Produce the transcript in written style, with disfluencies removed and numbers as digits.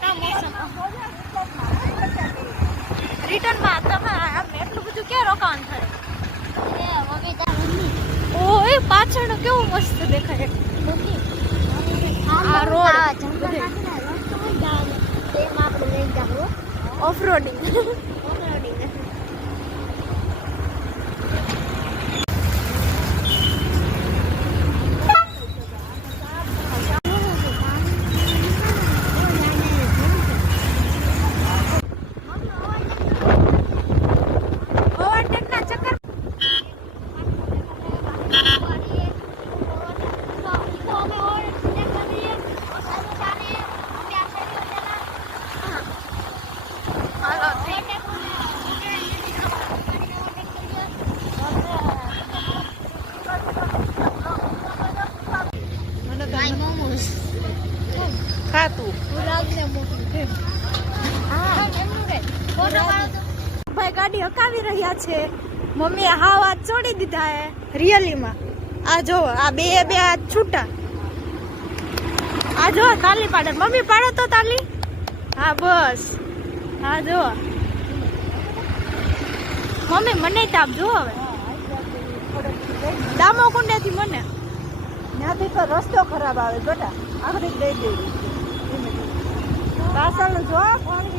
કા મોસમ રિટર્ન માં તમે આમ એટલું બધું ક્યાં રોકાણ થાય ઓય પાછળ કેવું મસ્ત દેખાય આ રોડ ઓફ રોડિંગ ખાતું ભાઈ ગાડી હકાવી રહ્યા છે મમ્મીએ હાવ હાથ છોડી દીધા હે રિયલીમાં આ જો આ બે હાથ છૂટા આ જો તાલી પાડે મમ્મી પાડો તો તાલી હા બસ હા જો મમ્મી મને તાપ જો હવે દામો કુંડેથી મને ત્યાંથી તો રસ્તો ખરાબ આવે બેટા આગળ દઈ દેવી પાછળ જો પાણી